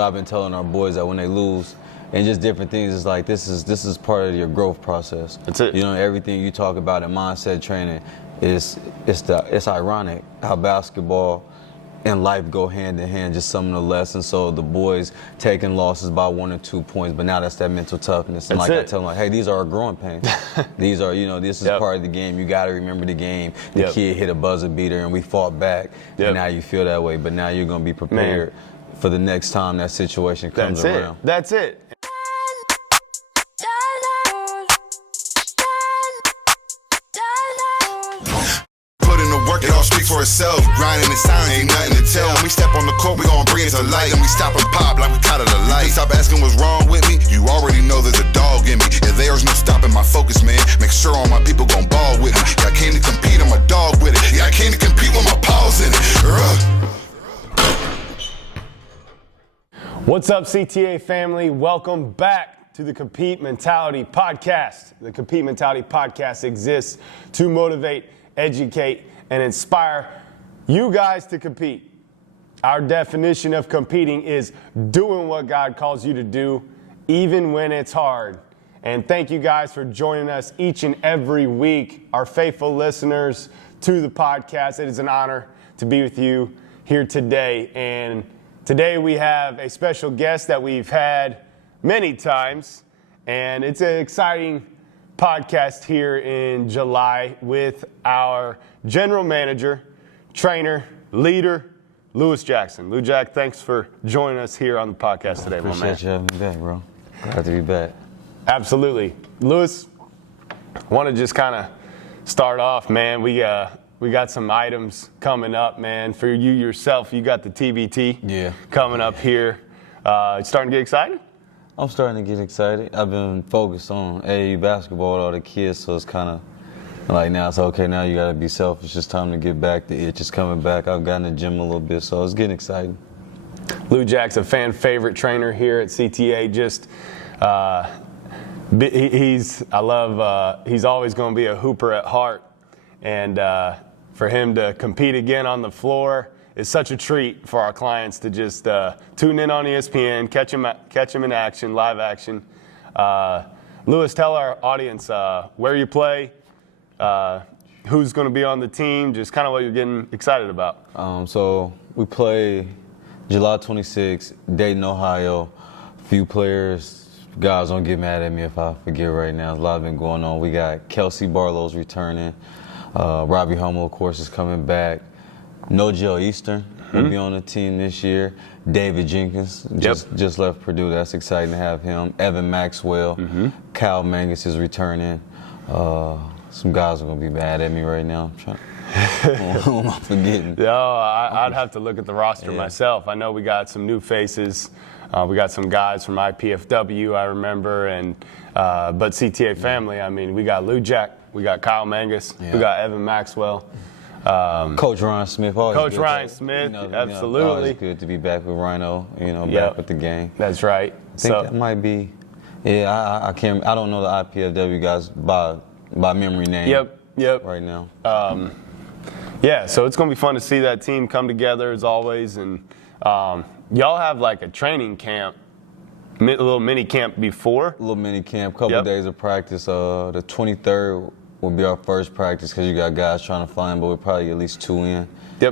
I've been telling our boys that when they lose and just different things, it's like this is part of your growth process. That's it. You know, everything you talk about in mindset training it's ironic how basketball and life go hand in hand, just some of the lessons. So the boys taking losses by 1 or 2 points, but now that's that mental toughness. And that's like it. I tell them, like, hey, these are our growing pains. These are, this is part of the game. You got to remember the game. The kid hit a buzzer beater and we fought back. And now you feel that way, but now you're going to be prepared for the next time that situation comes around. That's it. Work it all speak for itself. Grinding in silence, ain't nothing to tell. When we step on the court, we gon' bring it to light. And we stop and pop like we caught it a light. Stop asking what's wrong with me. You already know there's a dog in me. If there's no stopping my focus, man, make sure all my people gon' ball with me. Yeah, I came to compete, I'm a dog with it. Yeah, I came to compete with my paws in it. What's up, CTA family? Welcome back to the Compete Mentality Podcast. The Compete Mentality Podcast exists to motivate, educate, and inspire you guys to compete. Our definition of competing is doing what God calls you to do, even when it's hard. And thank you guys for joining us each and every week, our faithful listeners to the podcast. It is an honor to be with you here today. And today we have a special guest that we've had many times, and it's an exciting podcast here in July with our general manager, trainer, leader, Lewis Jackson. Lou Jack, thanks for joining us here on the podcast today, my man. Appreciate you having me back, bro. Glad to be back. Absolutely. Lewis, I want to just kind of start off, man. We got some items coming up, man. For you yourself, you got the TBT coming up here. Starting to get excited? I'm starting to get excited. I've been focused on AAU basketball with all the kids, so it's kind of like now it's okay, now you got to be selfish. It's time to get back. The itch is coming back. I've gotten in the gym a little bit, so it's getting exciting. Lou Jack's a fan favorite trainer here at CTA. He's always going to be a hooper at heart. And for him to compete again on the floor is such a treat for our clients to just tune in on ESPN, catch him in action, live action. Lewis, tell our audience where you play, who's going to be on the team, just kind of what you're getting excited about. So we play July 26th, Dayton, Ohio. Few players, guys don't get mad at me if I forget right now. There's a lot been going on. We got Kelsey Barlow's returning. Robbie Hummel, of course, is coming back. No Joe Eastern will be on the team this year. David Jenkins just left Purdue. That's exciting to have him. Evan Maxwell. Kyle Mangus is returning. Some guys are going to be mad at me right now. Who am I forgetting? I'd have to look at the roster myself. I know we got some new faces. We got some guys from IPFW, I remember, and but CTA family, I mean, we got Lou Jack, we got Kyle Mangus, we got Evan Maxwell. Coach Ryan Smith. Absolutely. Always good to be back with Rhino, back with the game. That's right. I think that might be, I don't know the IPFW guys by memory name. Right now. So it's going to be fun to see that team come together as always. And y'all have like a training camp, a little mini camp before? A little mini camp, couple of days of practice. The 23rd will be our first practice because you got guys trying to find, but we'll probably get at least 2 in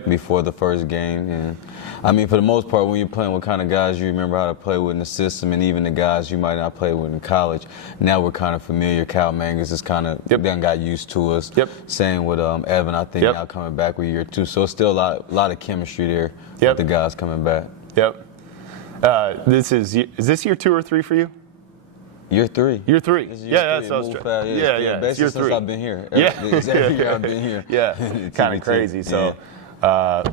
before the first game. And I mean, for the most part, when you're playing with kind of guys you remember how to play with in the system, and even the guys you might not play with in college, now we're kind of familiar. Kyle Mangus is kind of done got used to us. Same with Evan, I think now coming back with year 2. So it's still a lot of chemistry there with the guys coming back. Is this year 2 or 3 for you? Year 3. Year 3. That's what I was basically it's year 3. Since I've been here. Every year I've been here. Kind of crazy. So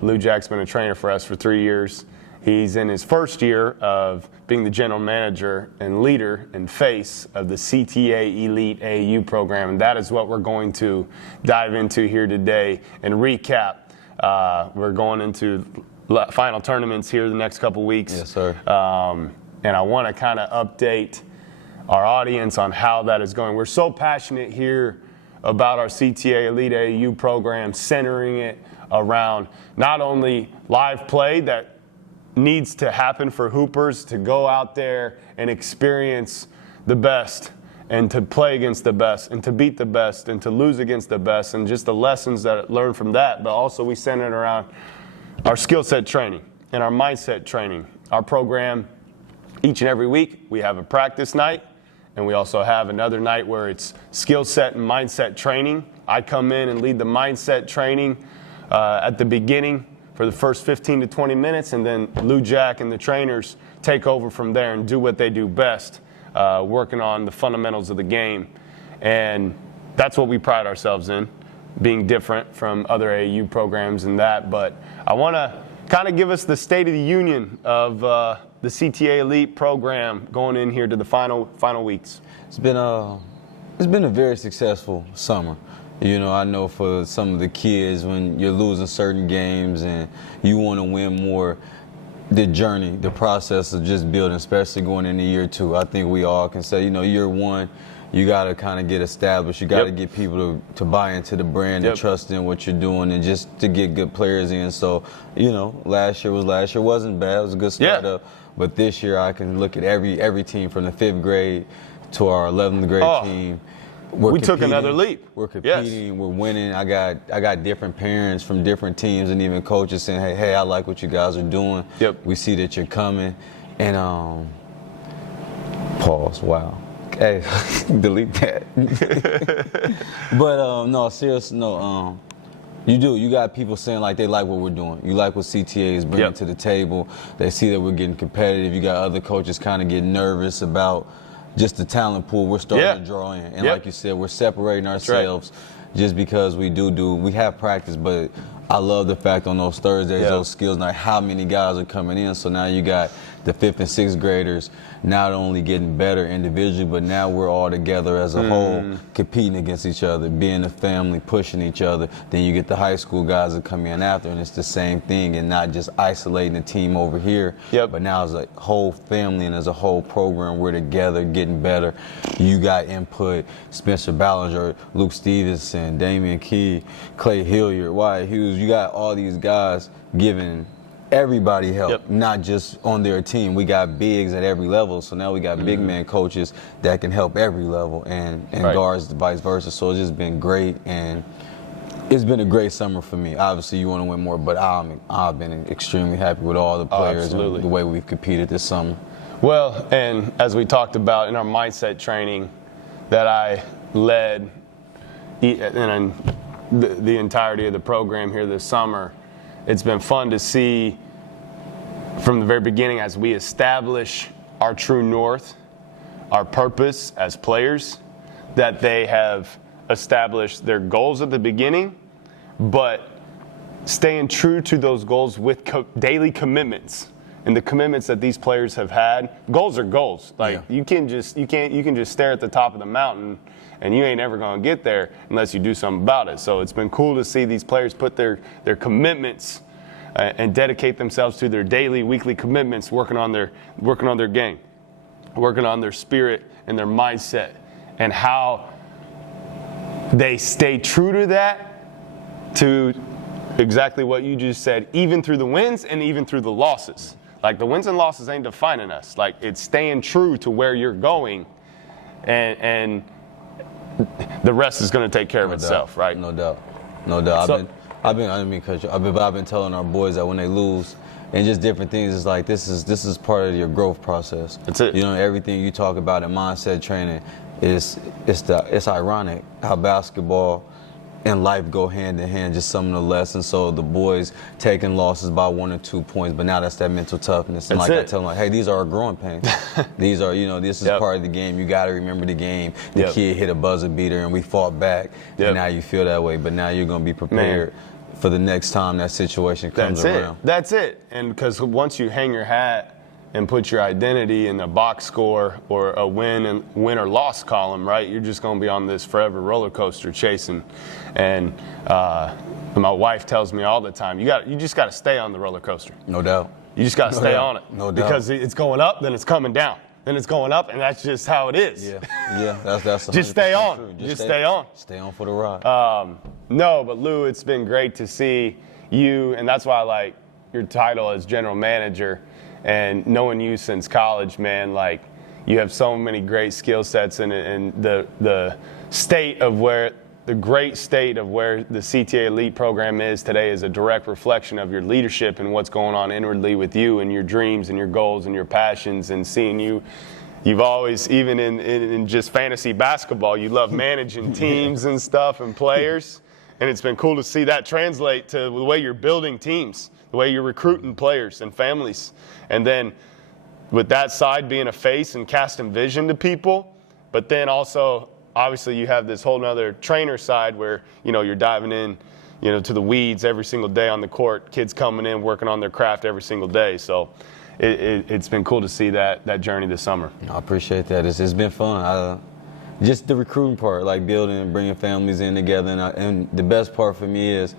Lou Jack's been a trainer for us for 3 years. He's in his first year of being the general manager and leader and face of the CTA Elite AAU program. And that is what we're going to dive into here today and recap. We're going into final tournaments here the next couple weeks. Yes, sir. And I want to kind of update our audience on how that is going. We're so passionate here about our CTA Elite AAU program, centering it around not only live play that needs to happen for hoopers to go out there and experience the best and to play against the best and to beat the best and to lose against the best and just the lessons that I learned from that. But also we center it around our skill set training and our mindset training. Our program, each and every week, we have a practice night, and we also have another night where it's skill set and mindset training. I come in and lead the mindset training at the beginning for the first 15 to 20 minutes, and then Lou Jack and the trainers take over from there and do what they do best, working on the fundamentals of the game. And that's what we pride ourselves in, being different from other AAU programs and that. But I want to kind of give us the state of the union of the CTA Elite program going in here to the final weeks. It's been a very successful summer. You know, I know for some of the kids, when you're losing certain games and you want to win more, the journey, the process of just building, especially going into year 2, I think we all can say, you know, year 1, you got to kind of get established. You got to get people to buy into the brand and trust in what you're doing and just to get good players in. So, you know, last year wasn't bad. It was a good startup. But this year I can look at every team from the 5th grade to our 11th grade team. We took another leap. We're competing. We're winning. I got different parents from different teams and even coaches saying, hey, I like what you guys are doing. We see that you're coming. And pause. Wow. Hey, delete that. But no, seriously, no. You do. You got people saying like they like what we're doing. You like what CTA is bringing to the table. They see that we're getting competitive. You got other coaches kind of getting nervous about just the talent pool we're starting to draw in. And like you said, we're separating ourselves just because we have practice, but I love the fact on those Thursdays, those skills, like how many guys are coming in. So now you got the 5th and 6th graders not only getting better individually, but now we're all together as a whole, competing against each other, being a family, pushing each other. Then you get the high school guys that come in after, and it's the same thing, and not just isolating the team over here, but now as a whole family and as a whole program, we're together, getting better. You got input, Spencer Ballinger, Luke Stevenson, Damian Key, Clay Hilliard, Wyatt Hughes. You got all these guys giving everybody help, not just on their team. We got bigs at every level, so now we got big man coaches that can help every level, and guards vice versa. So it's just been great, and it's been a great summer for me. Obviously, you want to win more, but I've been extremely happy with all the players and the way we've competed this summer. Well, and as we talked about in our mindset training that I led in the entirety of the program here this summer, it's been fun to see from the very beginning as we establish our true north, our purpose as players, that they have established their goals at the beginning, but staying true to those goals with daily commitments. And the commitments that these players have had, goals are goals. Like you can just stare at the top of the mountain and you ain't ever gonna get there unless you do something about it. So it's been cool to see these players put their commitments and dedicate themselves to their daily, weekly commitments, working on their game, working on their spirit and their mindset, and how they stay true to that, to exactly what you just said, even through the wins and even through the losses. Like the wins and losses ain't defining us. Like it's staying true to where you're going, and the rest is going to take care of itself, right? No doubt. So, I've been telling our boys that when they lose and just different things, it's like this is part of your growth process. That's it. You know, everything you talk about in mindset training it's ironic how basketball and life go hand in hand, just some of the lessons. So the boys taking losses by 1 or 2 points, but now that's that mental toughness. And I tell them, like, hey, these are our growing pains. These are, this is part of the game. You got to remember the game. The kid hit a buzzer beater and we fought back. And now you feel that way, but now you're going to be prepared for the next time that situation comes around. That's it. And because once you hang your hat and put your identity in the box score or a win or loss column, right? You're just going to be on this forever roller coaster chasing. And my wife tells me all the time, you just got to stay on the roller coaster. No doubt. You just got to stay on it. No doubt. Because it's going up, then it's coming down. Then it's going up, and that's just how it is. Yeah, that's just stay on. True. Just stay on. Stay on for the ride. No, but Lou, it's been great to see you, and that's why I like your title as general manager and knowing you since college, man, like you have so many great skill sets, and the state of where the great state of where the CTA Elite program is today is a direct reflection of your leadership and what's going on inwardly with you and your dreams and your goals and your passions, and seeing you've always, even in just fantasy basketball, you love managing teams and stuff and players. And it's been cool to see that translate to the way you're building teams, the way you're recruiting players and families. And then with that side being a face and casting vision to people, but then also obviously you have this whole nother trainer side where, you're diving in, to the weeds every single day on the court, kids coming in, working on their craft every single day. So it's been cool to see that journey this summer. I appreciate that. It's been fun. Just the recruiting part, like building and bringing families in together. And the best part for me is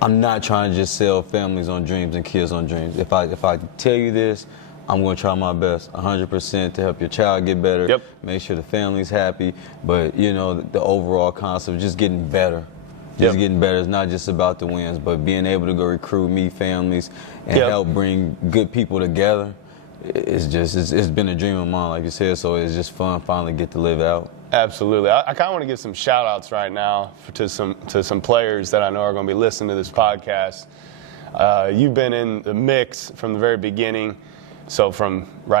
I'm not trying to just sell families on dreams and kids on dreams. If I tell you this, I'm going to try my best, 100%, to help your child get better, Yep. make sure the family's happy. But, the overall concept of just getting better. Just getting better. It's not just about the wins, but being able to go recruit, meet families, and help bring good people together. It's been a dream of mine, like you said, so it's just fun finally get to live out. Absolutely. I kind of want to give some shout outs right now to some players that I know are going to be listening to this podcast. You've been in the mix from the very beginning. So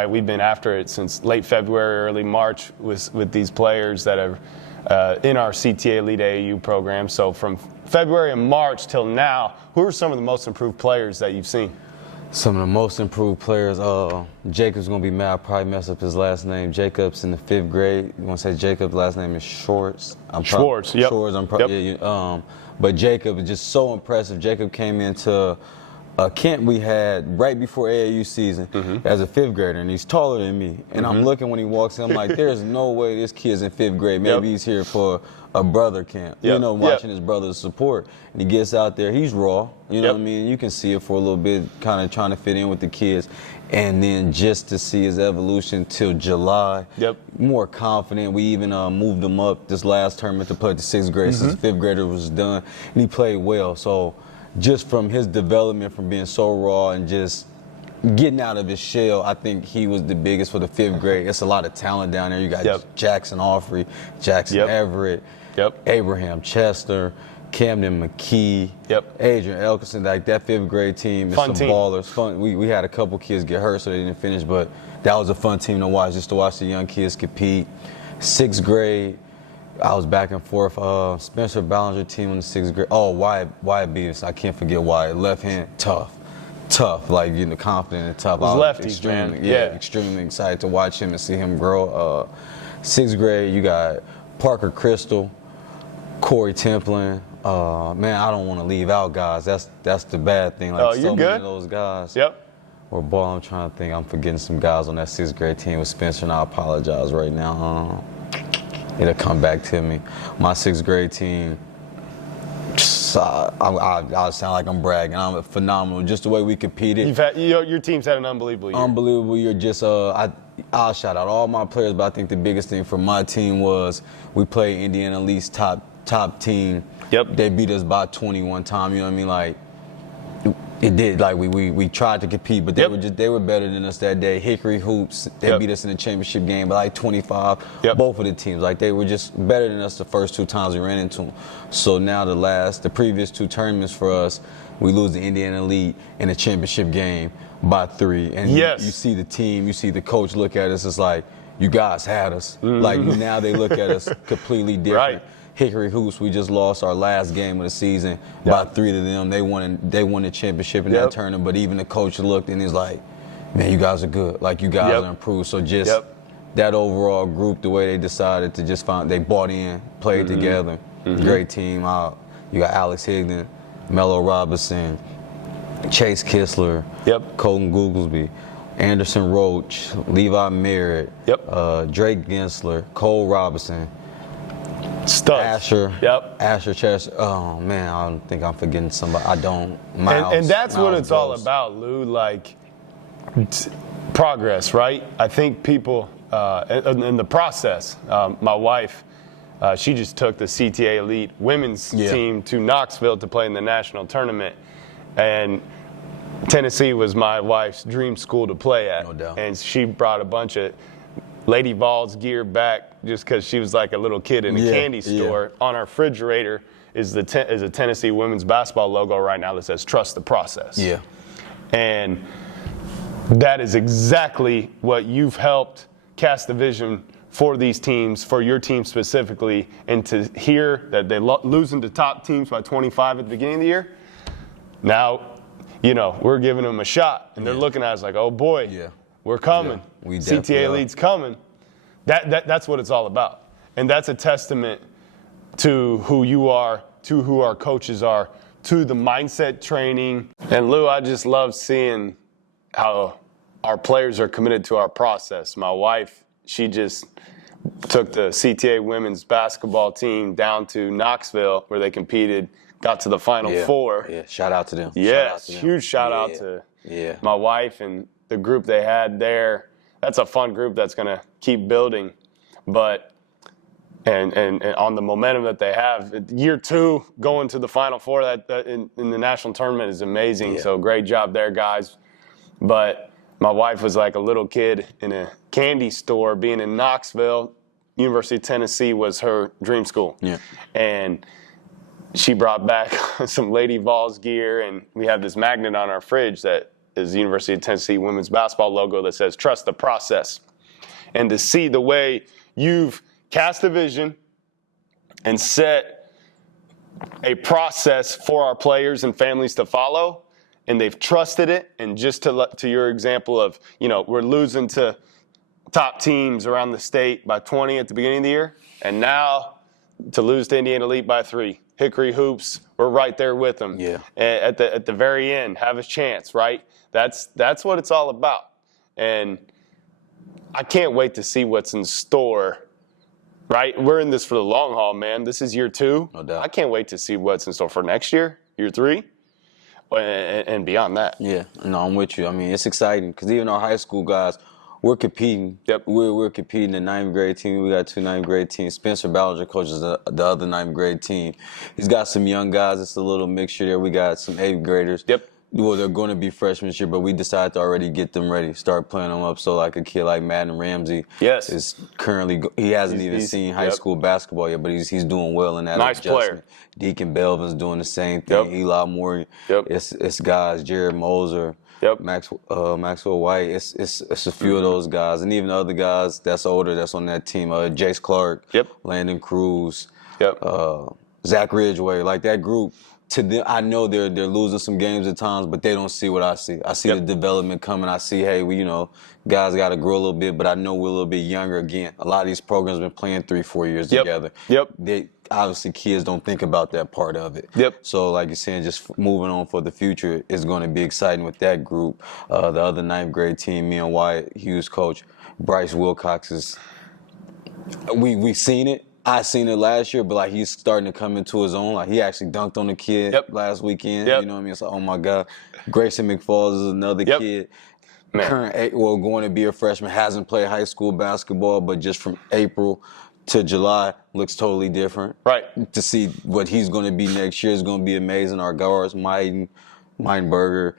we've been after it since late February, early March with these players that are in our CTA Elite AAU program. So from February and March till now, who are some of the most improved players that you've seen? Some of the most improved players, Jacob's going to be mad. I'll probably mess up his last name. Jacob's in the 5th grade. You want to say Jacob's last name is Schwartz? Schwartz, yep. Schwartz, but Jacob is just so impressive. Jacob came into a camp we had right before AAU season as a 5th grader, and he's taller than me. And I'm looking when he walks in, I'm like, there's no way this kid's in 5th grade. Maybe he's here for a brother camp, watching his brother's support. And he gets out there, he's raw, you know what I mean? You can see it for a little bit, kind of trying to fit in with the kids. And then just to see his evolution till July, more confident. We even moved him up this last tournament to play the 6th grade since the 5th grader was done. And he played well. So just from his development, from being so raw and just getting out of his shell, I think he was the biggest for the 5th grade. It's a lot of talent down there. You got Jackson Offrey, Jackson Everett, Abraham Chester, Camden McKee, Adrian Elkerson. Like that 5th grade team is some ballers. Fun. We had a couple kids get hurt, so they didn't finish, but that was a fun team to watch, just to watch the young kids compete. 6th grade, I was back and forth. Spencer Ballinger team in the 6th grade. Oh, Wyatt Beavis. I can't forget Wyatt. Left hand, tough, like, confident and tough. I was lefties, man. Extremely excited to watch him and see him grow. 6th grade, you got Parker Crystal, Corey Templin. Man, I don't want to leave out guys. That's the bad thing. Like, you're good. Many of those guys. Or ball. I'm trying to think. I'm forgetting some guys on that 6th grade team with Spencer, and I apologize right now. It'll come back to me. My 6th grade team, I sound like I'm bragging. I'm phenomenal. Just the way we competed. Your team's had an unbelievable year. Unbelievable year. Just I'll shout out all my players, but I think the biggest thing for my team was we played Indiana Elite's top team. They beat us by 21 time. You know what I mean? Like, it did. Like we tried to compete, but they were better than us that day. Hickory Hoops, they beat us in the championship game by like 25. Both of the teams, like, they were just better than us the first 2 times we ran into them. So now the previous 2 tournaments for us, we lose the Indiana Elite in the championship game by 3. And you see the team, you see the coach look at us. It's like, you guys had us. Like, now they look at us completely different. Hickory Hoops, we just lost our last game of the season by 3 to them. They won the championship in that tournament, but even the coach looked and he's like, man, you guys are good. Like, you guys are improved. So just that overall group, the way they decided to just they bought in, played together. Great team. You got Alex Higdon, Mello Robinson, Chase Kistler, Colton Googlesby, Anderson Roach, Levi Merritt, Drake Gensler, Cole Robinson, Studs. Asher Chester. Oh, man, I don't think I'm forgetting somebody. I don't. And that's what it's all about, Lou. Like, progress, right? I think people, in the process, my wife, she just took the CTA Elite women's team to Knoxville to play in the national tournament. And Tennessee was my wife's dream school to play at. No doubt. And she brought a bunch of Lady Vols gear back just because she was like a little kid in a candy store. On our refrigerator is a Tennessee women's basketball logo right now that says "Trust the Process." Yeah. And that is exactly what you've helped cast the vision for these teams, for your team specifically, and to hear that they losing to top teams by 25 at the beginning of the year. Now, we're giving them a shot, and they're looking at us like, oh boy, we're coming. Yeah, we CTA definitely Elite's coming. That's what it's all about. And that's a testament to who you are, to who our coaches are, to the mindset training. And Lou, I just love seeing how our players are committed to our process. My wife, she just took the CTA women's basketball team down to Knoxville where they competed, got to the Final Four. Yeah, shout out to them. Yes, huge shout out to my wife and the group they had there. That's a fun group that's going to keep building. But and on the momentum that they have, year 2 going to the Final Four that in the national tournament is amazing. So great job there, guys. But my wife was like a little kid in a candy store being in Knoxville. University of Tennessee was her dream school. Yeah. And she brought back some Lady Vols gear, and we have this magnet on our fridge that is the University of Tennessee women's basketball logo that says "Trust the Process." And to see the way you've cast a vision and set a process for our players and families to follow, and they've trusted it, and just to your example of, we're losing to top teams around the state by 20 at the beginning of the year, and now to lose to Indiana Elite by 3. Hickory Hoops, we're right there with them. Yeah. At the very end, have a chance, right? That's what it's all about. And I can't wait to see what's in store, right? We're in this for the long haul, man. This is year 2. No doubt. I can't wait to see what's in store for next year, year 3, and beyond that. Yeah, no, I'm with you. I mean, it's exciting because even our high school guys, we're competing. Yep. We're competing. The 9th grade team, we got 2 9th grade teams. Spencer Ballinger coaches the other 9th grade team. He's got some young guys. It's a little mixture there. We got some 8th graders. Yep. Well, they're going to be freshmen this year, but we decided to already get them ready, start playing them up. So like a kid like Madden Ramsey is currently, he hasn't even seen high school basketball yet, but he's doing well in that adjustment. Player. Deacon Belvin's doing the same thing. Eli Moore. It's guys, Jared Moser. Maxwell White. It's a few of those guys, and even other guys that's older that's on that team. Jace Clark, Landon Cruz, Zach Ridgeway. Like that group. To them, I know they're losing some games at times, but they don't see what I see. I see the development coming. I see, hey, guys got to grow a little bit, but I know we're a little bit younger again. A lot of these programs have been playing 3-4 years together. They obviously kids don't think about that part of it. So like you're saying, just moving on for the future is going to be exciting with that group. The other 9th grade team, me and Wyatt Hughes coach, Bryce Wilcox is. We've seen it. I seen it last year, but like he's starting to come into his own. Like he actually dunked on the kid last weekend. You know what I mean? It's like, oh my God. Grayson McFalls is another kid. Going to be a freshman, hasn't played high school basketball, but just from April to July looks totally different. Right. To see what he's going to be next year is going to be amazing. Our guards, Meinberger,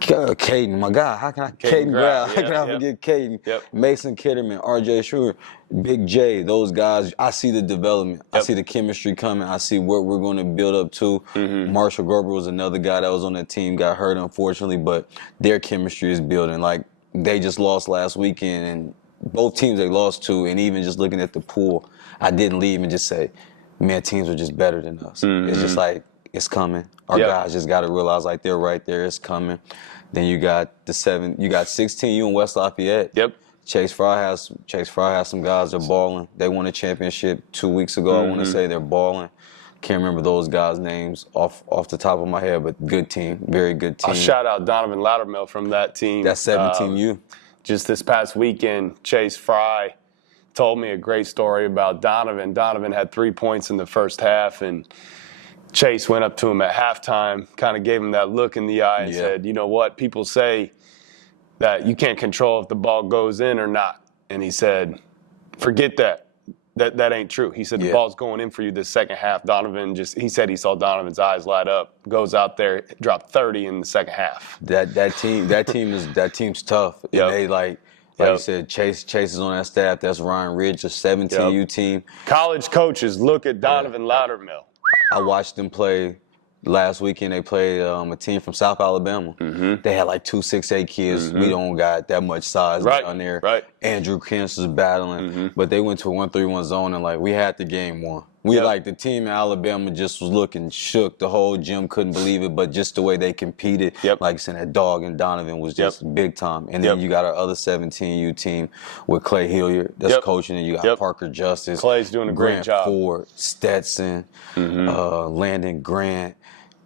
Caden, my God, how can I forget Caden? Mason Kitterman, RJ Schroeder, Big J, those guys, I see the development. I see the chemistry coming. I see what we're going to build up to. Marshall Gerber was another guy that was on that team, got hurt unfortunately, but their chemistry is building. Like they just lost last weekend, and both teams they lost to, and even just looking at the pool, I didn't leave and just say, man, teams are just better than us. It's just like, it's coming. Our guys just got to realize like they're right there. It's coming. Then you got you got 16U in West Lafayette. Chase Fry has some guys that are balling. They won a championship 2 weeks ago. I want to say they're balling. Can't remember those guys' names off the top of my head, but good team, very good team. I'll shout out Donovan Loudermill from that team. That's 17U. Just this past weekend, Chase Fry told me a great story about Donovan. Donovan had 3 points in the first half, and Chase went up to him at halftime, kind of gave him that look in the eye and said, you know what, people say that you can't control if the ball goes in or not. And he said, forget that. that ain't true. He said the ball's going in for you this second half. He said he saw Donovan's eyes light up, goes out there, dropped 30 in the second half. That team's tough. Yep. And they like you said, Chase is on that staff. That's Ryan Ridge, a 17U team. College coaches look at Donovan Loudermill. I watched them play last weekend. They played a team from South Alabama. Mm-hmm. They had like 2 6'8" kids. We don't got that much size down there. Right. Andrew Kent's was battling, but they went to a 1-3-1 zone and like we had the game won. Like the team in Alabama just was looking shook. The whole gym couldn't believe it, but just the way they competed, like you said, that dog and Donovan was just big time. And then you got our other 17U team with Clay Hilliard that's coaching, and you got Parker Justice. Clay's doing a great job. Ford, Stetson, Landon Grant.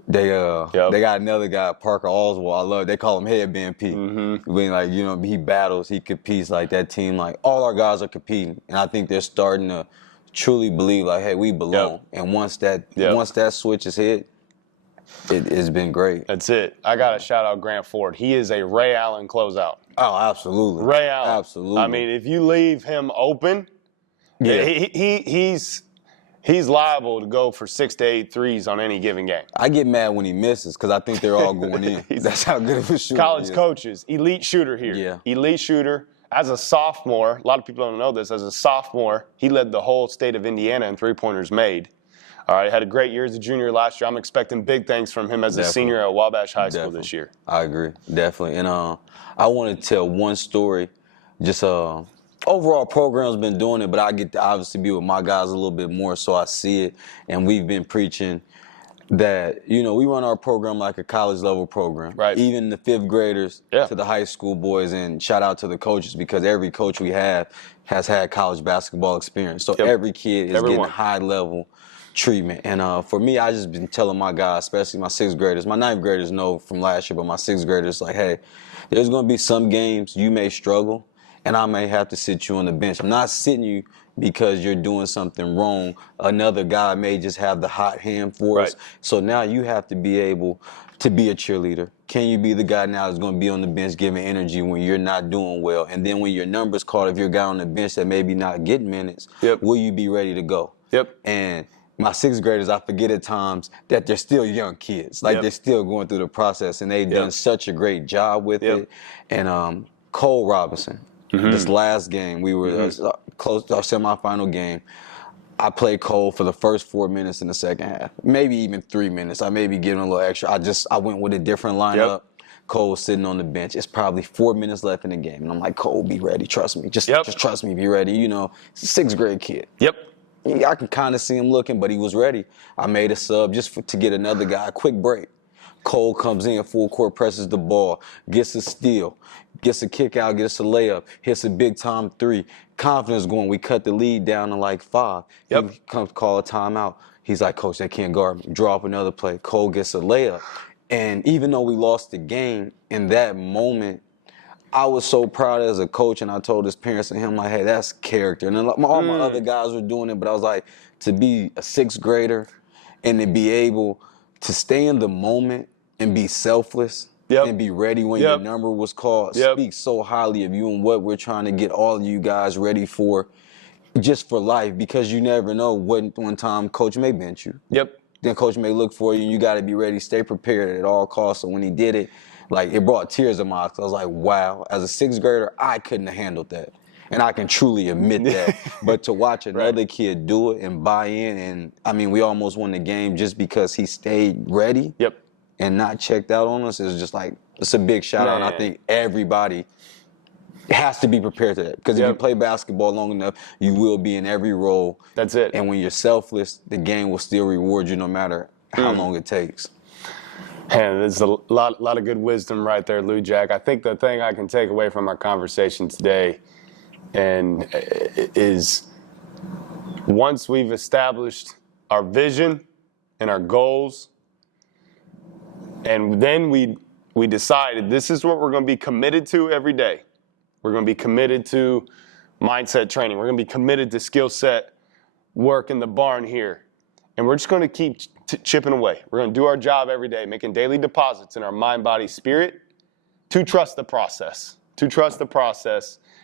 They got another guy, Parker Oswald. I love. They call him Headband P. When like he battles, he competes. Like that team, like all our guys are competing, and I think they're starting to truly believe like, hey, we belong. And once that switch is hit, it's been great. That's it. I got to shout out Grant Ford. He is a Ray Allen closeout. Oh, absolutely. Ray Allen. Absolutely. I mean, if you leave him open, he's liable to go for 6 to 8 threes on any given game. I get mad when he misses because I think they're all going in. That's how good of a shooter College coaches, elite shooter here. Yeah. Elite shooter. As a sophomore, a lot of people don't know this, as a sophomore, he led the whole state of Indiana in three-pointers made. All right, had a great year as a junior last year. I'm expecting big things from him as a senior at Wabash High School this year. I agree, definitely. And I want to tell one story. Just overall program's been doing it, but I get to obviously be with my guys a little bit more, so I see it. And we've been preaching that, we run our program like a college level program. Right. Even the fifth graders to the high school boys, and shout out to the coaches because every coach we have has had college basketball experience. So every kid is getting high level treatment. And for me, I just been telling my guys, especially my sixth graders, my ninth graders know from last year, but my sixth graders like, hey, there's going to be some games you may struggle and I may have to sit you on the bench. I'm not sitting you because you're doing something wrong. Another guy may just have the hot hand for us. So now you have to be able to be a cheerleader. Can you be the guy now that's going to be on the bench giving energy when you're not doing well? And then when your number's called, if you're a guy on the bench that maybe not getting minutes, will you be ready to go? And my sixth graders, I forget at times that they're still young kids. Like they're still going through the process, and they've done such a great job with it. And Cole Robinson, this last game, we were close to our semifinal game. I played Cole for the first 4 minutes in the second half, maybe even 3 minutes. I may be giving a little extra. I went with a different lineup. Cole was sitting on the bench. It's probably 4 minutes left in the game. And I'm like, Cole, be ready. Trust me. Just trust me. Be ready. He's a sixth grade kid. I can kind of see him looking, but he was ready. I made a sub just to get another guy a quick break. Cole comes in, full court, presses the ball, gets a steal, gets a kick out, gets a layup, hits a big time three. Confidence going. We cut the lead down to like 5. He comes call a timeout. He's like, Coach, they can't guard me. Draw up another play. Cole gets a layup. And even though we lost the game, in that moment, I was so proud as a coach, and I told his parents and him, like, hey, that's character. And then all my other guys were doing it, but I was like, to be a sixth grader and to be able to stay in the moment and be selfless and be ready when your number was called speaks so highly of you and what we're trying to get all of you guys ready for, just for life, because you never know when one time coach may bench you. Then coach may look for you, and you got to be ready, stay prepared at all costs. So when he did it, like, it brought tears in my eyes. I was like, wow, as a sixth grader, I couldn't have handled that. And I can truly admit that. But to watch another kid do it and buy in, and I mean, we almost won the game just because he stayed ready and not checked out on us, is just like, it's a big shout out. And I think everybody has to be prepared to that. Because if you play basketball long enough, you will be in every role. That's it. And when you're selfless, the game will still reward you no matter how long it takes. Man, there's a lot of good wisdom right there, Lou Jack. I think the thing I can take away from our conversation today is once we've established our vision and our goals, and then we decided this is what we're going to be committed to every day. We're going to be committed to mindset training. We're going to be committed to skill set work in the barn here. And we're just going to keep chipping away. We're going to do our job every day, making daily deposits in our mind, body, spirit, to trust the process.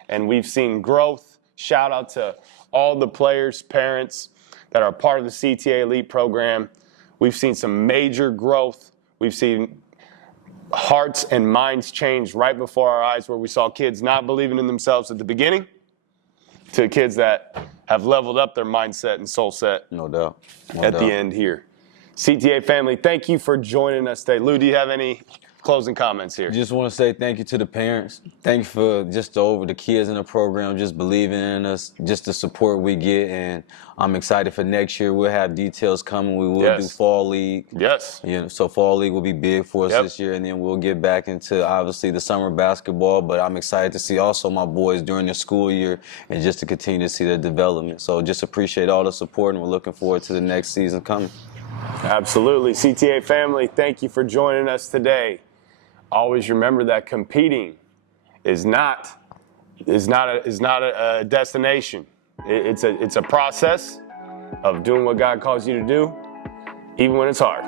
And we've seen growth shout out to all the players, parents that are part of the CTA Elite program. We've seen some major growth. We've seen hearts and minds change right before our eyes, where we saw kids not believing in themselves at the beginning to kids that have leveled up their mindset and soul set No doubt. at the end here. CTA family, thank you for joining us today. Lou, do you have any closing comments here? Just want to say thank you to the parents. Thank you for just the kids in the program, just believing in us, just the support we get. And I'm excited for next year. We'll have details coming. We will do fall league. Yes. So fall league will be big for us this year. And then we'll get back into, obviously, the summer basketball. But I'm excited to see also my boys during the school year and just to continue to see their development. So just appreciate all the support, and we're looking forward to the next season coming. Absolutely. CTA family, thank you for joining us today. Always remember that competing is not a destination. It's a process of doing what God calls you to do, even when it's hard.